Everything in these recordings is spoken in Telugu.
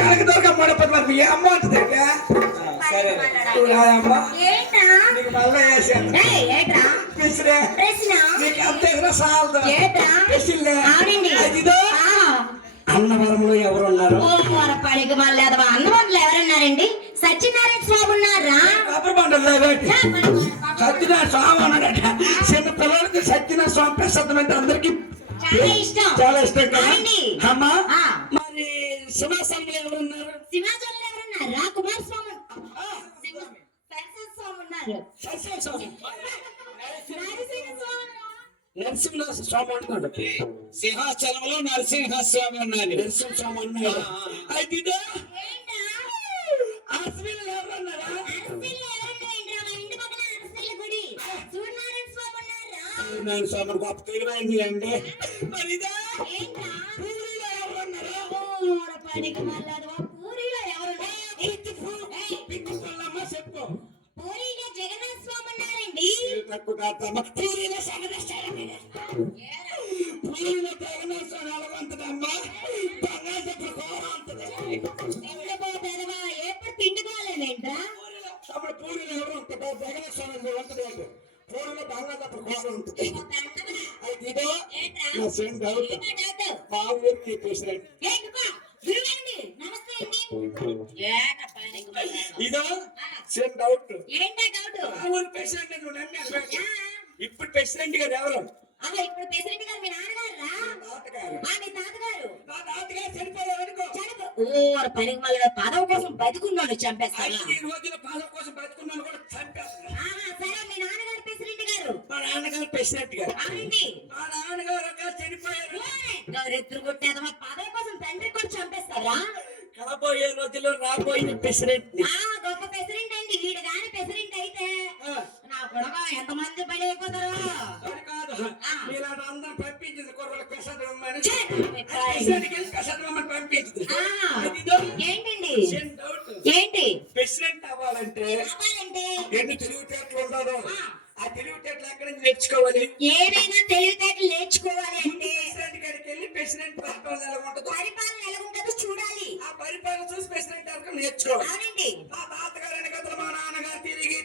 కనకదుర్గమ్మ మరి ఏ అమ్మ ఉంటుంది సరే అమ్మ నీకు మళ్ళీ వేసాను నీకు అంతే సాలదు అదిదో అన్నవరంలో ఎవరున్నారు? పడికి మళ్ళీ అన్నవరంలో ఎవరున్నారండి? సత్యనారాయణ స్వామి ఉన్నారా? సత్యనారాయణ స్వామి ఉన్నాడట. చిన్న పిల్లలకి సత్యనారాయణ స్వామి ప్రసాదం అంటే అందరికి చాలా ఇష్టం కదా అమ్మా. మరి సింహాసనంలో ఎవరున్నారు? సింహాసనంలో ఎవరున్నారా? కుమారస్వామి నరసింహస్వామి ఉన్నాడు. సింహాచలంలో నరసింహస్వామి ఉన్నాడు. నరసింహస్వామి ఉన్నాడు. అయితే స్వామి గొప్ప తెలివైంది అండి. మరి చెప్పు పూరిలో ఎవరు ఉంటుంది? జగన్ స్వామి ఉంటుంది. పూరిలో బంగాళదుంప కూర ఉంటుంది. అయితే ఇదో నా ఫ్రెండ్ మా ఊరికి ప్రెసిడెంట్ ఇదో సేమ్ డౌట్. ఊరు ప్రెసిడెంట్ నువ్వు నన్ను ఇప్పుడు ప్రెసిడెంట్ గారు ఎవరు? ఇప్పుడు ప్రెసిడెంట్ గారు మీ నాన్నగారు పనికి మళ్ళీ పదవి కోసం బతుకున్నాడు చంపేస్తాను. ఈ రోజున పదవి కోసం బతుకున్నాడు కూడా చంపేస్తాను. సరే మీ నాన్నగారు ప్రెసిడెంట్ గారు? మా నాన్నగారు ప్రెసిడెంట్ గారు. మా నాన్నగారు చనిపోయారు. ఎత్తులు కొట్టేదా పదవి కోసం తండ్రి కూడా చంపేస్తారా? కాబోయే రోజుల్లో రాబోయే ప్రెసిడెంట్ గొప్ప ప్రెసిడెంట్ అండి. వీడు గాని ప్రెసిడెంట్ అయితే నా కొడక ఎంతమంది బలి అయిపోతారు? ఇలాంటి అందరూ పంపించింది కుర్రలు ప్రసాద్ పంపించింది. ఏంటండి ఏంటి? ప్రెసిడెంట్ అవ్వాలంటే ఎన్ని తెలివితేటలు ఉండదు. ఆ తెలివితేటలు ఎక్కడి నుంచి నేర్చుకోవాలి? ఏదైనా తెలివితేటలు నేర్చుకోవాలి అంటే ప్రెసిడెంట్ గారికి వెళ్ళి ప్రెసిడెంట్ పరిపాలన ఎలా ఉంటుందో చూడాలి. ఆ పరిపాలన చూసి ప్రెసిడెంట్ గారికి నేర్చుకోవాలి. మా తాతగారు వెనకతలు మా నాన్నగారు తిరిగి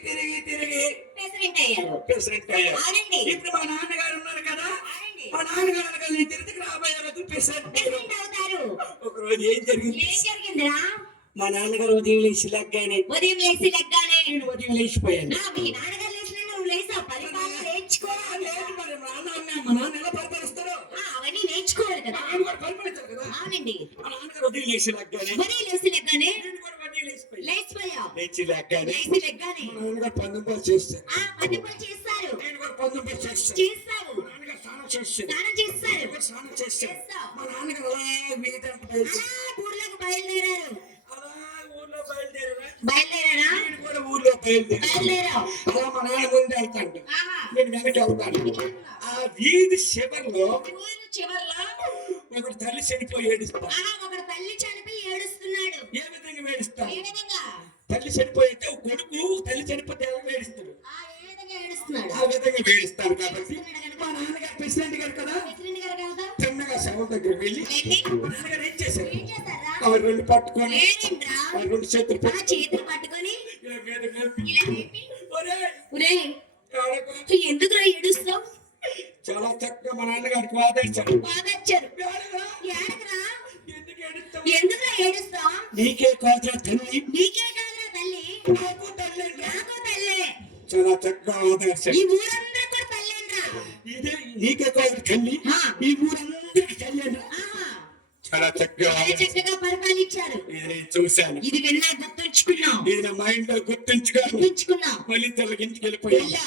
ప్రెసిడెంట్ అయ్యారు. ఇప్పుడు మా నాన్నగారు ఉన్నారు కదా, మా నాన్నగారు వెనకాల తిరిగి రాబోయే రోజు ప్రెసిడెంట్ అవుతారు. ఒక రోజు ఏం జరిగింది? మా నాన్నగారు ఉదయం లేచి లెగ్గానే నేను ఉదయం లేచిపోయాను. మా నాన్న ఎలా పరిపాలిస్తారు? అవన్నీ నేర్చుకోవాలి కదా. పరిపాలించారు కదా. మా నాన్నగారు ఉదయం లేచి లెగ్గానే నేను కూడా ఉదయం లేచి లెగ్గానే మా నాన్నగారు పందులు చేస్తారు. నేను కూడా పందులు చేస్తాను. మా నాన్నగారు స్నానం చేస్తారు. మా నాన్నగారు అలా మిగతా బయలుదేరారు. నేను కూడా ఊర్లో బయలుదేరా. అలా మా నాన్న ముందు వెళ్తాడు, నేను వెనక వెళ్తాను. ఆ వీధి చివరిలో ఒకడు తల్లి చనిపోయి ఏడుస్తాడు. ఏ విధంగా ఏడుస్తాడు? తల్లి చనిపోయితే కొడుకు తల్లి చనిపోతే ఎవరు ఏడుస్తాడు? ఆ విధంగా ఏడుస్తాడు. కాబట్టి మా నాన్నగారు ప్రెసిడెంట్ గారు కదా, చిన్నగా శవం దగ్గరికి వెళ్ళి మా నాన్నగారు ఏం చేశారు? అవి రెండు పట్టుకొని రెండు చేతులు పట్టుకొని ఎందుకు ఎందుకు ఏడుస్తావు? చాలా చక్కగా మా నాన్నగారికి వాదించారు. ఎందుకు ఏడుస్తావు? నీకే కాదురా తల్లి, నాకు తల్లి. చాలా చక్కగా వాదించారు. ఇదే నీకే కాదు తల్లి, ఈ ఊరందరికి తల్లి. చాలా చక్కగా పరిపాలించారు. ఇది నేను చూశాను. ఇది విన్నా గుర్తుంచుకున్నాం. ఇది నా మైండ్ లో గుర్తుంచుకున్నాం. మళ్ళీ తెల్లకి ఇంటికి వెళ్ళిపోయాను.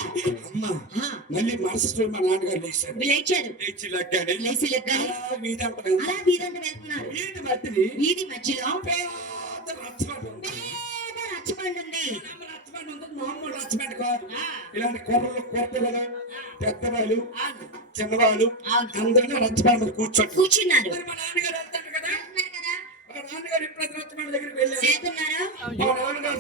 అమ్మా మళ్ళీ మనసులో మా నాన్నగారు లేచారు. వీధి మధ్యలో రచ్చబండి ఉంది. మామూలు రచ్చబండి కాదు. ఇలాంటి కొరతలు పెద్దవాళ్ళు చిన్నవాళ్ళు అందరూ రచ్చబండి కూర్చున్నారు. మా నాన్నగారు వెళ్తాడు కదా, మా నాన్నగారు ఎప్పుడైతే రచ్చబండి దగ్గరికి వెళ్ళారు, మా నాన్నగారు